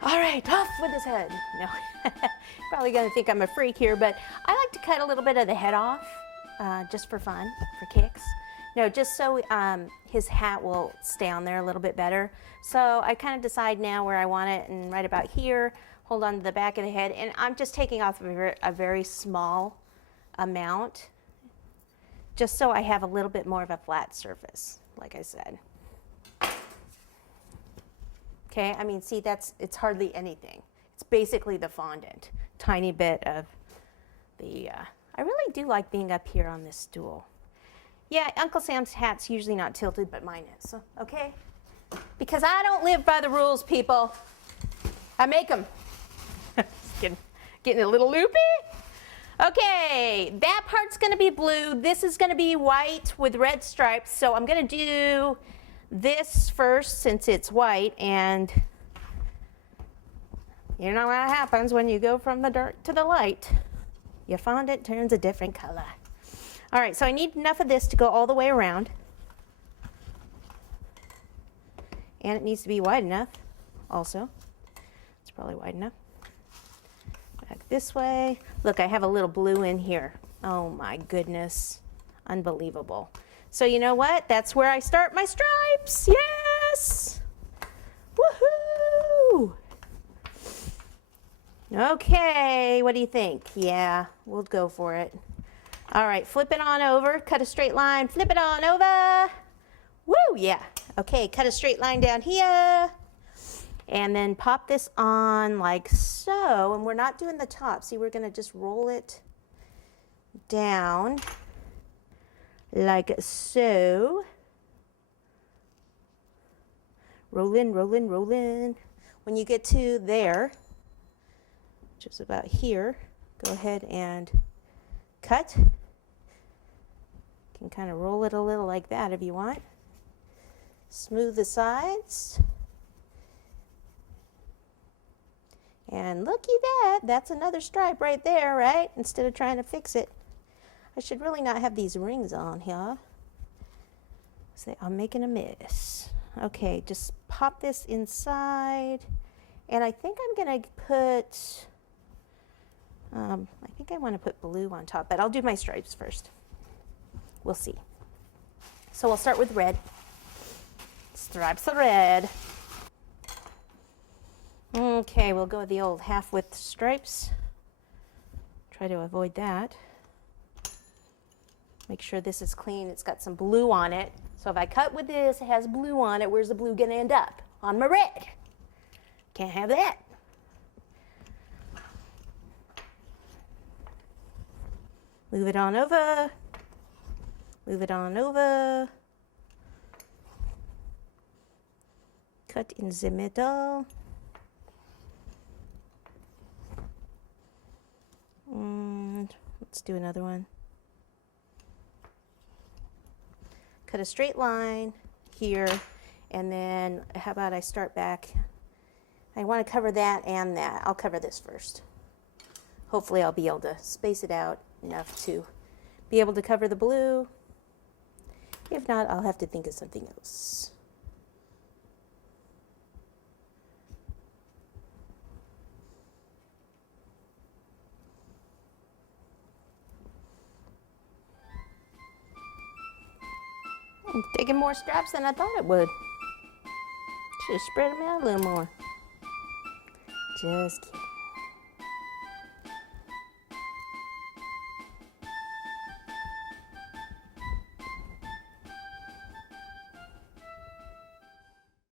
All right, off with his head. No, probably gonna think I'm a freak here, but I like to cut a little bit of the head off, just for fun, for kicks. No, just so his hat will stay on there a little bit better. So I kind of decide now where I want it, and right about here, hold on to the back of the head, and I'm just taking off a very small amount, just so I have a little bit more of a flat surface, like I said. Okay, I mean, see, it's hardly anything. It's basically the fondant. Tiny bit of the, I really do like being up here on this stool. Yeah, Uncle Sam's hat's usually not tilted, but mine is, okay? Because I don't live by the rules, people. I make them. Getting a little loopy. Okay, that part's gonna be blue. This is gonna be white with red stripes. So I'm gonna do this first since it's white, and you know what happens when you go from the dark to the light. Your fondant turns a different color. All right, so I need enough of this to go all the way around. And it needs to be wide enough also. It's probably wide enough. Back this way. Look, I have a little blue in here. Oh my goodness, unbelievable. So you know what? That's where I start my stripes. Yes! Woohoo! Okay, what do you think? Yeah, we'll go for it. All right, flip it on over, cut a straight line, flip it on over. Woo, yeah. Okay, cut a straight line down here. And then pop this on like so, and we're not doing the top. See, we're gonna just roll it down like so. Roll in, roll in, roll in. When you get to there, which is about here, go ahead and cut. You can kind of roll it a little like that if you want. Smooth the sides. And looky that, that's another stripe right there, right? Instead of trying to fix it. I should really not have these rings on here. So I'm making a mess. Okay, just pop this inside. And I think I'm gonna put, I think I wanna put blue on top, but I'll do my stripes first. We'll see. So we'll start with red. Stripes of red. Okay, we'll go with the old half-width stripes. Try to avoid that. Make sure this is clean. It's got some blue on it. So if I cut with this, it has blue on it. Where's the blue gonna end up? On my red. Can't have that. Move it on over. Move it on over. Cut in the middle. And let's do another one. Cut a straight line here, and then how about I start back? I want to cover that and that. I'll cover this first. Hopefully I'll be able to space it out enough to be able to cover the blue. If not, I'll have to think of something else. I'm taking more straps than I thought it would. Should have spread them out a little more. Just kidding.